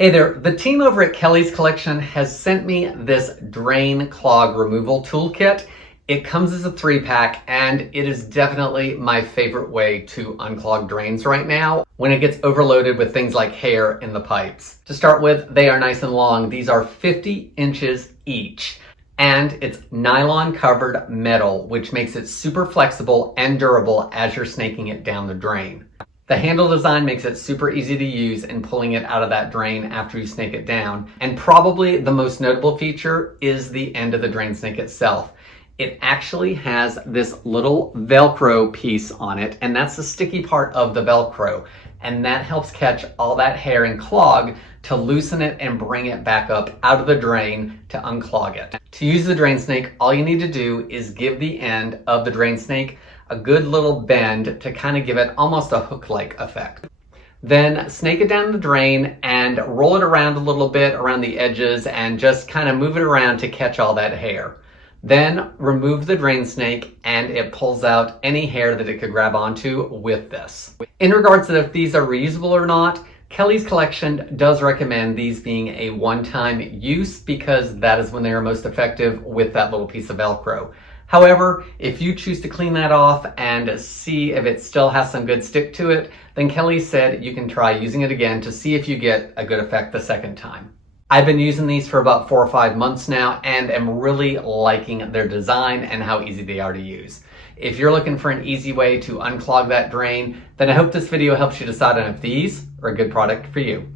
Hey there, the team over at Kelly's Collection has sent me this drain clog removal toolkit. It comes as a 3-pack and it is definitely my favorite way to unclog drains right now when it gets overloaded with things like hair in the pipes. To start with, they are nice and long. These are 50 inches each. And it's nylon covered metal, which makes it super flexible and durable as you're snaking it down the drain. The handle design makes it super easy to use in pulling it out of that drain after you snake it down. And probably the most notable feature is the end of the drain snake itself. It actually has this little Velcro piece on it, and that's the sticky part of the Velcro. And that helps catch all that hair and clog to loosen it and bring it back up out of the drain to unclog it. To use the drain snake, all you need to do is give the end of the drain snake a good little bend to kind of give it almost a hook-like effect. Then snake it down the drain and roll it around a little bit around the edges and just kind of move it around to catch all that hair. Then remove the drain snake and it pulls out any hair that it could grab onto with this. In regards to if these are reusable or not, Kelly's Collection does recommend these being a one-time use because that is when they are most effective with that little piece of Velcro. However, if you choose to clean that off and see if it still has some good stick to it, then Kelly said you can try using it again to see if you get a good effect the second time. I've been using these for about 4 or 5 months now and am really liking their design and how easy they are to use. If you're looking for an easy way to unclog that drain, then I hope this video helps you decide on if these are a good product for you.